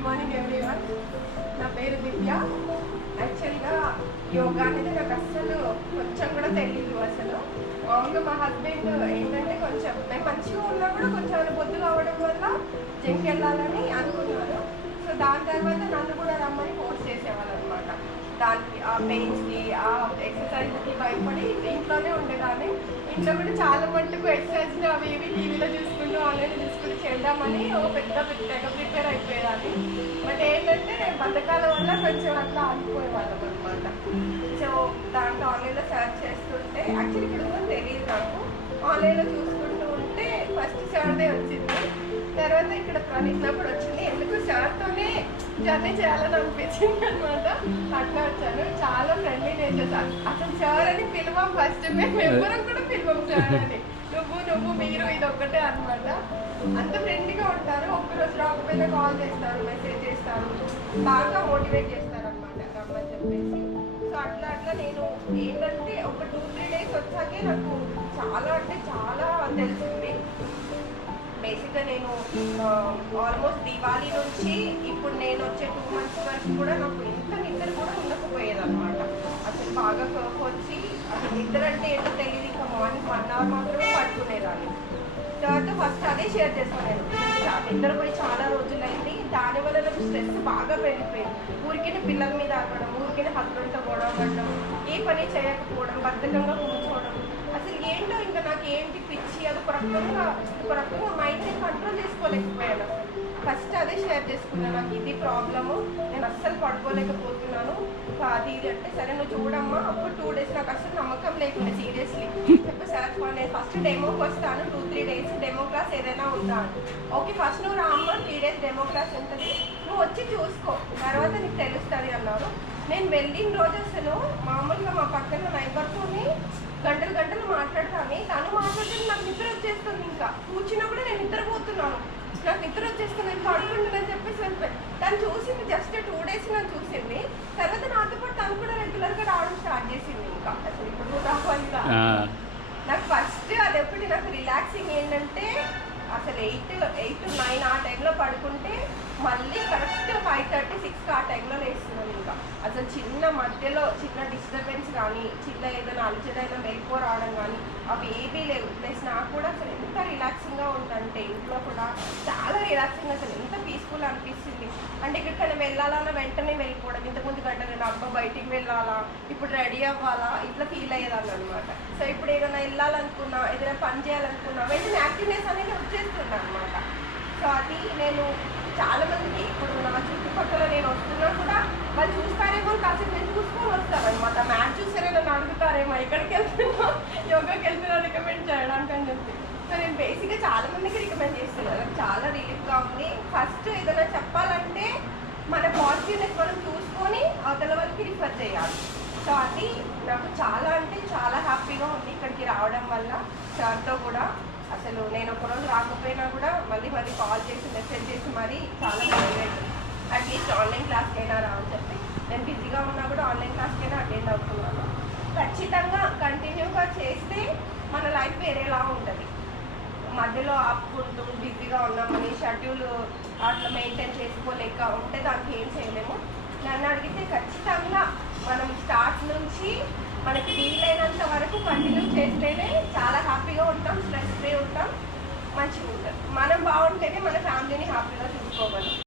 Good morning everyone. నా పేరు దివ్య. యాక్చువల్గా యోగా అనేది నాకు అస్సలు కొంచెం కూడా తెలియదు. అసలు మామూలుగా మా హస్బెండ్ ఏంటంటే కొంచెం మేము మంచిగా ఉన్నా కూడా కొంచెం ఆయన పొద్దు కావడం వల్ల జిమ్కి వెళ్ళాలని అనుకున్నారు. సో దాని తర్వాత నన్ను కూడా రమ్మని ఫోర్స్ చేసేవాళ్ళు అనమాట. దానికి ఆ పెయిన్స్కి ఆ ఎక్సర్సైజ్కి భయపడి ఇంట్లోనే ఉండేదాన్ని. ఇంట్లో కూడా చాలా మట్టుకు ఎక్సర్సైజ్లు అవి ఇవి టీవీలో చూసుకుంటూ ఆన్లైన్ చూసుకుంటూ చేద్దామని ఓ పెద్ద ప్రిపేర్ అయిపోయేదాన్ని. బట్ ఏంటంటే బతకాల వల్ల కొంచెం అట్లా ఆగిపోయేవాళ్ళం అనమాట. సో దాంట్లో ఆన్లైన్లో సర్చ్ చేస్తుంటే యాక్చువల్లీ ఇక్కడ ఉందో తెలియదు నాకు. ఆన్లైన్లో చూసుకుంటూ ఉంటే ఫస్ట్ సార్దే వచ్చింది. తర్వాత ఇక్కడ ప్రణీతినప్పుడు వచ్చింది. ఎందుకు సార్తోనే జర్నీ చేయాలని అనిపించింది అనమాట. అట్లా వచ్చాను. చాలా ఫ్రెండ్లీ నేచర్. అసలు సార్ అని పిలవం ఫస్ట్, మేము ఎవరం కూడా పిలవం సార్ అని. నువ్వు మీరు ఇది ఒక్కటే అనమాట. అంత ఫ్రెండ్లీగా ఉంటారు. ఒక్కరోజు రాకపోయినా కాల్ చేస్తారు, మెసేజ్ చేస్తారు, బాగా మోటివేట్ చేస్తారు అనమాట రమ్మని చెప్పేసి. సో అట్లా నేను ఏంటంటే ఒక 2-3 డేస్ వచ్చాకే నాకు చాలా అంటే చాలా తెలిసింది. బేసిక్గా నేను ఆల్మోస్ట్ దివాళీ నుంచి ఇప్పుడు నేను వచ్చే 2 months వరకు కూడా నాకు ఇంత నిద్ర కూడా ఉండకపోయేది అనమాట. అసలు బాగా వచ్చి అసలు నిద్ర అంటే ఏంటో తెలియదు. ఇంకా మార్నింగ్ 1 hour మాత్రమే పడుకునేదాన్ని. తర్వాత ఫస్ట్ అదే షేర్ చేసుకునేది. నిద్ర పోయి చాలా రోజులైంది. దానివల్ల నాకు స్ట్రెస్ బాగా పెరిగిపోయింది. ఊరికే పిల్లల మీద అవ్వడం, ఊరికే హస్బెండ్తో గొడవ పడడం, ఏ పని చేయకపోవడం, బద్ధకంగా కూర్చోవడం, అసలు ఏంటో ఇంకా నాకు ఏంటి పిచ్చి. అది ఒక రకంగా మైండ్ని కంట్రోల్ చేసుకోలేకపోయాను. ఫస్ట్ అదే షేర్ చేసుకున్నాను. నాకు ఇది ప్రాబ్లము, నేను అస్సలు పడుకోలేకపోతున్నాను, అది ఇది అంటే సరే నువ్వు చూడమ్మా. అప్పుడు 2 days నాకు అసలు నమ్మకం లేకుండా సీరియస్లీ చెప్పి సార్ నేను ఫస్ట్ డెమోకి వస్తాను, 2-3 days డెమో క్లాస్ ఏదైనా ఉందా అని. ఓకే ఫస్ట్ నువ్వు రామ్మా, 3 days డెమో క్లాస్ ఉంటుంది, నువ్వు వచ్చి చూసుకో, తర్వాత నీకు తెలుస్తుంది అన్నారు. నేను వెళ్ళిన రోజు అసలు మామూలుగా మా పక్కన నైబర్తోని గంటలు మాట్లాడతాను. తను మాట్లాడితే నాకు నిద్ర వచ్చేస్తుంది. ఇంకా కూర్చున్నా కూడా నేను నిద్రపోతున్నాను. నాకు నిద్ర వచ్చేస్తుంది, నేను పడుకుంటుందని చెప్పేసి వెళ్ళిపోయి తను చూసింది. జస్ట్ 2 days నన్ను చూసింది. తర్వాత నాతో పాటు తను కూడా రెగ్యులర్గా రావడం స్టార్ట్ చేసింది. ఇంకా అసలు ఇప్పుడు రావాలి. నాకు ఫస్ట్ అది ఎప్పుడు నాకు రిలాక్సింగ్ ఏంటంటే అసలు 8-9 ఆ టైంలో పడుకుంటే మళ్ళీ కరెక్ట్ 5:30-6 ఆ టైంలో లేస్తున్నాను. ఇంకా అసలు చిన్న మధ్యలో చిన్న డిస్టర్బెన్స్ కానీ చిన్న ఏదైనా అలజడైనా మెలకు రావడం కానీ అవి ఏమీ లేవు. ప్లస్ నాకు కూడా అసలు ఎంత రిలాక్సింగ్గా ఉందంటే ఇంట్లో కూడా చాలా రిలాక్సింగ్, అసలు ఎంత పీస్ఫుల్ అనిపిస్తుంది. అంటే ఇక్కడికైనా వెళ్ళాలన్నా వెంటనే వెళ్ళిపోవడం. ఇంతకుముందు గంట అబ్బా బయటికి వెళ్ళాలా, ఇప్పుడు రెడీ అవ్వాలా, ఇట్లా ఫీల్ అయ్యేదాన్ని అనమాట. సో ఇప్పుడు ఏదైనా వెళ్ళాలనుకున్నా, ఏదైనా పని చేయాలనుకున్నా వెంటనే యాక్టివ్నెస్ అనేది వచ్చేస్తుంది అనమాట. సో అది నేను చాలా మందికి ఇప్పుడు నా చుట్టుపక్కల నేను వస్తున్నా కూడా వాళ్ళు చూస్తారేమో, కాసేపు నేను చూసుకొని వస్తారనమాట. మ్యాచ్ చూసారే నన్ను అడుగుతారేమో ఎక్కడికి వెళ్తున్నా, యోగాకి వెళ్తున్నా రికమెండ్ చేయడానికి అని చెప్పి. సో నేను బేసిక్గా చాలా మందికి రికమెండ్ చేస్తున్నాను. చాలా రిలీఫ్గా ఉంది. ఫస్ట్ ఏదైనా చెప్పాలంటే మన పాజిటివ్నెస్ మనం చూసుకొని అవతల వాళ్ళకి రిఫర్ చేయాలి. సో అది నాకు చాలా అంటే చాలా హ్యాపీగా ఉంది ఇక్కడికి రావడం వల్ల. సార్తో కూడా అసలు నేను ఒకరోజు రాకపోయినా కూడా మళ్ళీ కాల్ చేసి మెసేజ్ చేసి మరీ చాలా మోటివేట్, అట్లీస్ట్ ఆన్లైన్ క్లాస్కైనా రా అని చెప్పి. నేను బిజీగా ఉన్నా కూడా ఆన్లైన్ క్లాస్కైనా అటెండ్ అవుతున్నాను. ఖచ్చితంగా కంటిన్యూగా చేస్తే మన లైఫ్ వేరేలా ఉంటుంది. మధ్యలో ఆపుకుంటూ బిజీగా ఉన్నామని షెడ్యూల్ అట్లా మెయింటైన్ చేసుకోలేక ఉంటే దానికి ఏం చేయలేము. నన్ను అడిగితే ఖచ్చితంగా మనం స్టార్ట్ నుంచి మనకి వీలైనంత వరకు కంటిన్యూ చేస్తేనే చాలా హ్యాపీగా ఉంటాం, స్ట్రెస్ ఫ్రీ ఉంటాం, మంచిగా ఉంటాం. మనం బాగుంటేనే మన ఫ్యామిలీని హ్యాపీగా చూసుకోగలం.